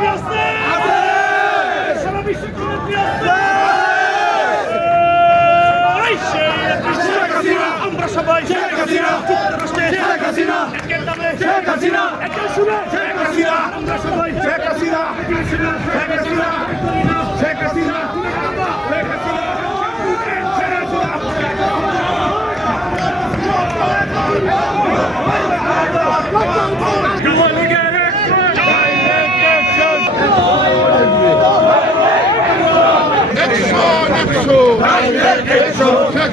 নেত্রী আছে সারা বিশ্বে নেত্রী আছে। আমরা সবাই শেখ হাসিনা শেখ হাসিনা শেখ হাসিনা শেখ হাসিনা আমরা সবাই Sheikh Hasina Sheikh Hasina Sheikh Hasina Sheikh Hasina Sheikh Hasina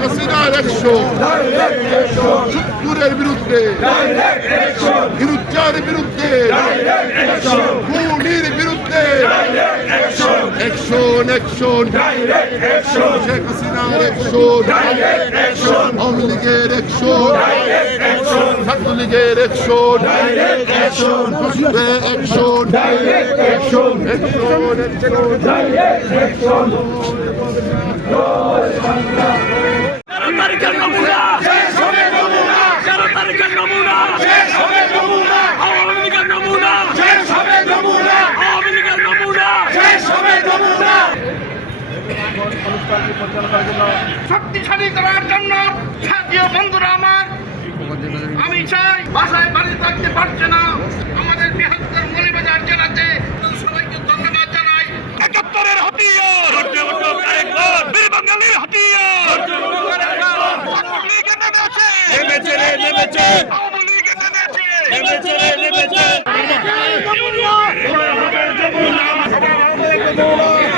قصيدة لك شو دايركت اكشن شطور البرد دايركت اكشن هروتجان برد دايركت اكشن كولير برد دايركت اكشن اكشن اكشن دايركت اكشن شيخ سينا اكشن دايركت اكشن امليجير اكشن دايركت اكشن فضليجير اكشن دايركت اكشن فصبي اكشن دايركت اكشن اكشن اكشن دايركت اكشن Lord, my God. তারিখের নমুনা। তেরো তারিখের নমুনা। আওয়ামী লীগের নমুনা। আওয়ামী লীগের নমুনা। শক্তিশালী করার জন্য সাথীয় বন্ধুরা আমার, আমি চাই বাসায় বাড়ি থাকতে পারছে না। আমাদের বৃহত্তর মলিবাজার জেলাতে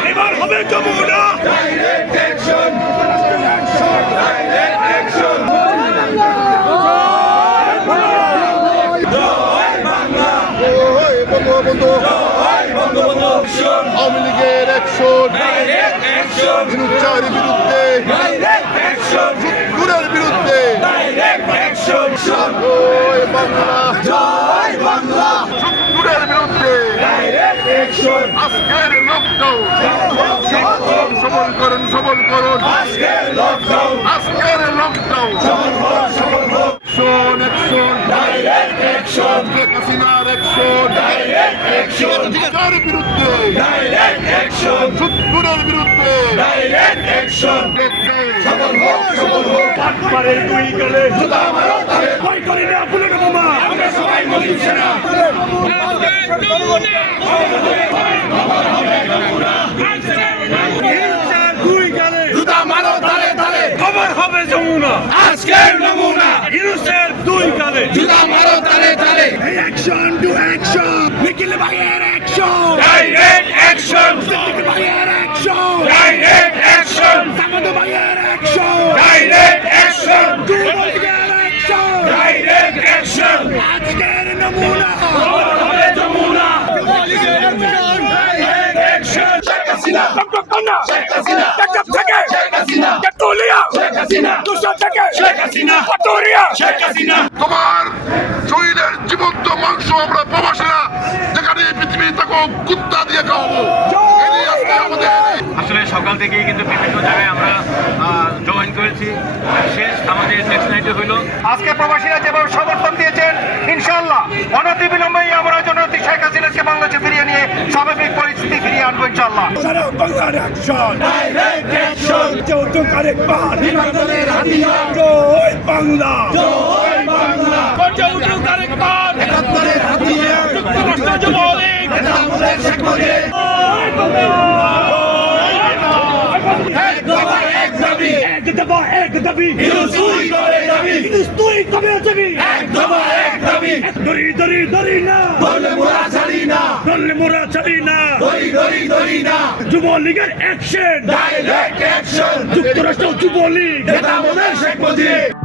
এবার হবে যমুনা! ওই বঙ্গবন্ধু আওয়ামী লীগের একশন বিরুদ্ধার বিরুদ্ধে বিরুদ্ধে ওই বাংলা। সত্তরের বিরুদ্ধে আজকের লকডাউন সবল করুন সবল করুন। আজকের লকডাউন শোন একশন অধিকার বিরুদ্ধে। সত্তরের বিরুদ্ধে। পারের দুই গেলে। ভয় করি না বোমা আমরা সবাই মজুদ সেনা। খবর হবে যমুনা। আজকের নমুনা। ইউসের দুই গেলে। অ্যাকশন ভাইয়ের অ্যাকশন ডাইরেক্ট অ্যাকশন সামদ ভাইয়ের অ্যাকশন ডাইরেক্ট অ্যাকশন যুবলীগের অ্যাকশন ডাইরেক্ট অ্যাকশন আজকের নমুনা হবে যমুনা যুবলীগের action direct action Sheikh Hasina. Doctor কন্যা শেখ হাসিনা। টেকআপ থেকে। শেখ হাসিনা। কেতুলিয়া শেখ হাসিনা। দুশো থেকে। শেখ হাসিনা। পাটোরিয়া। শেখ হাসিনা। তোমার শরীরের জীবন্ত মাংস আমরা প্রবাসীরা যেখানে পৃথিবী তাকে কুত্তা দিয়ে খাওয়াবো। আসলে সকাল থেকেই কিন্তু বিভিন্ন জায়গায় আমরা জয়েন করেছি। শেষ আমাদের নেক্সট নাইটে হইল। আজকে প্রবাসীরা যেভাবে সমর্থন দিয়েছেন ইনশাল্লাহ অনতিবিলম্বেই আমরা জননেত্রী শেখ হাসিনাকে বাংলাদেশে ফিরিয়ে নিয়ে স্বাভাবিক আনব ইনশাল্লাহ বাংলা। একাত্তরের এক দাবি। এক দফা এক দাবি। দাবি। দড়ি দড়ি দড়ি না। দলে মোরা ছাড়ি না। দলে মোরা ছাড়ি না। দড়ি দড়ি দড়ি না। যুবলীগের অ্যাকশন ডাইরেক্ট অ্যাকশন যুক্তরাষ্ট্র যুবলীগ। নেতা মোদের শেখ মুজিব।